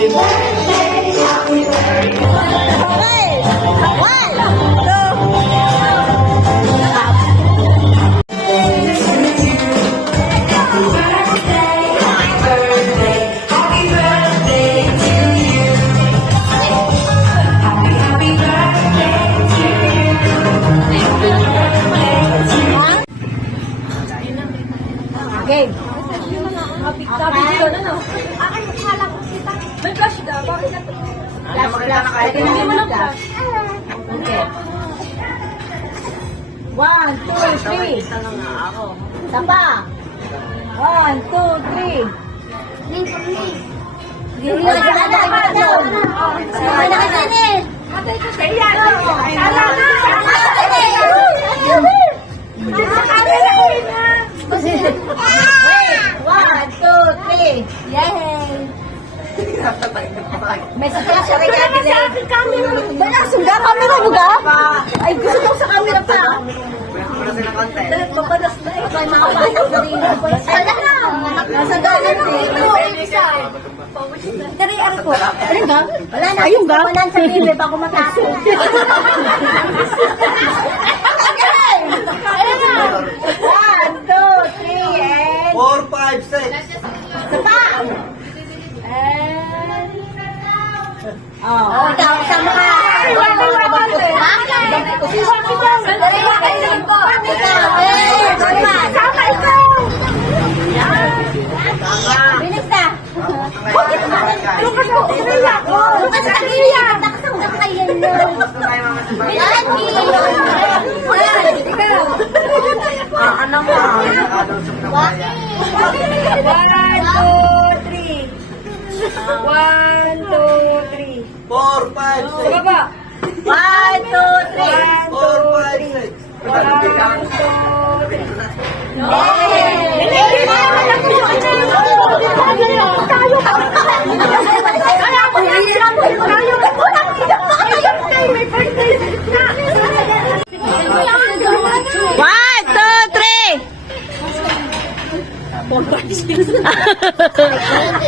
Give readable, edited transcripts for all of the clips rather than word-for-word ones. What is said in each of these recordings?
Game. May flash ka, bakit na? Flash. Hindi mo na flash. Okay. 1, 2, 3. Isa pa. 1, 2, 3. Hindi na doon. Hindi na kasanin. Wait, 1, 2, 3. Yay! May sakla siya rin camera. Wala, sungga camera mo ga? Ay, gusto ko sa camera pa. Papadas na eh. Ay, mga panas na rin. Ay, na. Nasa dalan dito. Dari, ano po? Ayun ga? Wala na. Ayun ga? Wala na sa libre pa kumataso. Ayun na. 1, 2, 3, and... 4, 5, 6. Sapa! Oh, sama ka. Sama ikaw. Bilis na. Lukas ko. Lukas ka niya. Nakasanggat ka yan yun. Ano mo? 1, 2, 3. 4, 5, 6. Baba. 1, 2, 3. 4, 5, 6.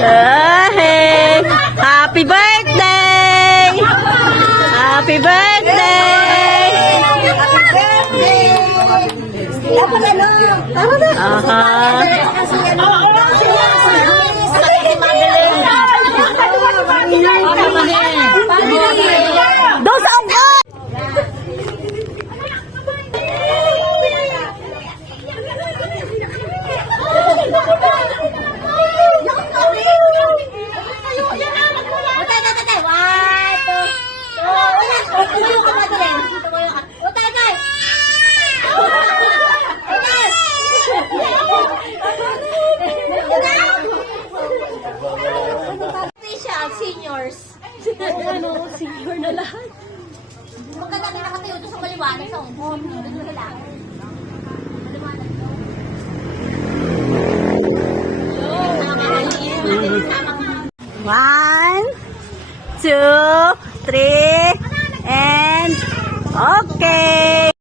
Hey, happy birthday! Happy birthday! Dos ang god! Seniors. Ano, senior na lahat. Maganda na nakatayo ito sa maliwanag sa umpon. Doon mo lang. One, 2, 3, and okay.